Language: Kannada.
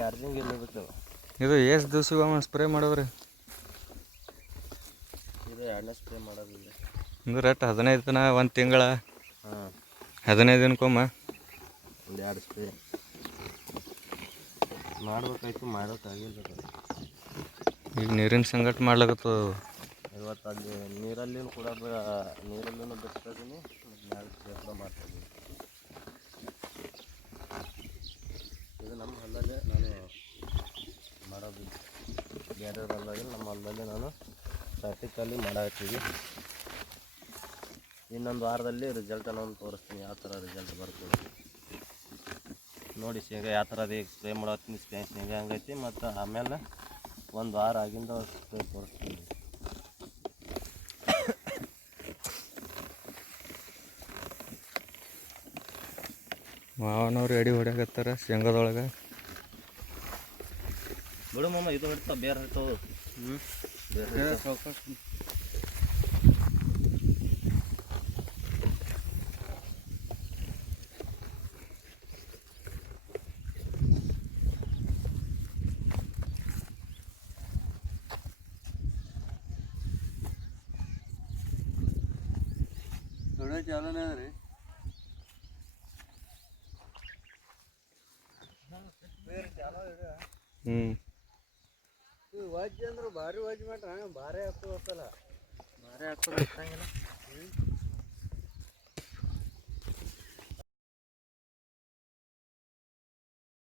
ಚಾರ್ಜಿಂಗ್ ಇಲ್ಲದಕ್ಕೆ ಇದು ಎಷ್ಟು ದಿವ್ಸಕ್ಕೆ ಸ್ಪ್ರೇ ಮಾಡೋದ್ರಿ? ಇದು 2ನೇ ಸ್ಪ್ರೇ ಮಾಡೋದಿಲ್ಲ ಅಂದ್ರೆ ರೇಟ್ 15 ದಿನ 1 ತಿಂಗಳ? ಹಾಂ 15 ದಿನಕ್ಕೊಮ್ಮ ಒಂದು 2 ಸ್ಪ್ರೇ ಮಾಡ್ಬೇಕಾಯ್ತು, ಮಾಡೋಕ್ಕಾಗಿಲ್ಲ. ಈಗ ನೀರಿನ ಸಂಗಟ ಮಾಡ್ಲಾಕತ್ತು. ಇವತ್ತು ಅಲ್ಲಿ ನೀರಲ್ಲಿನೂ ಕೂಡ ನೀರಲ್ಲೂ ಬಿಡ್ತಾಯಿದ್ದೀನಿ, 2 ಸ್ಪ್ರೇ ಕೂಡ ಮಾಡ್ತಾಯಿದ್ದೀನಿ. ಇದು ನಮ್ಮ ಹೊಲದಲ್ಲೇ ನಾನು ಮಾಡೋದು, ಬೇರೆಯವ್ರ ಹೊಲದಾಗಿ ನಮ್ಮ ಹೊಲದಲ್ಲೇ ನಾನು ಪ್ರಾಕ್ಟಿಕಲಿ ಮಾಡಾಕತ್ತೀವಿ. ಇನ್ನೊಂದು ವಾರದಲ್ಲಿ ರಿಸಲ್ಟನ್ನು ತೋರಿಸ್ತೀನಿ, ಯಾವ ಥರ ರಿಸಲ್ಟ್ ಬರ್ತದೆ ನೋಡಿ. ಶೇಂಗಾ ಯಾವ ಥರ ಅದೇ ಸ್ಪ್ರೇ ಮಾಡತ್ತೀನಿ, ಶೇಂಗಾ ಹಂಗೈತಿ. ಮತ್ತು ಆಮೇಲೆ 1 ವಾರ ಆಗಿಂದ ಸ್ಪ್ರೇ ತೋರಿಸ್ತೀನಿ. ಮಾವನವ್ರು ಎಡಿ ಹೊಡ್ಯಾಕತ್ತಾರ ಶೇಂಗಾದೊಳಗೆ. ಬಿಡು ಮಮ್ಮ, ಇದು ಹಿಡ್ತಾವ, ಬೇರೆ ಹಿಡ್ತಾವೆ. ಬೇರೆ ಚಾಲನೆ ಅದ ರೀ. ವಜ್ಜ ಅಂದ್ರೆ ಭಾರಿ ವಜ್ಜ ಮಾಡ್ರ, ಭಾರಿ ಹಾಕೋತ್ತಲ್ಲ, ಭಾರಿ ಹಾಕೋದು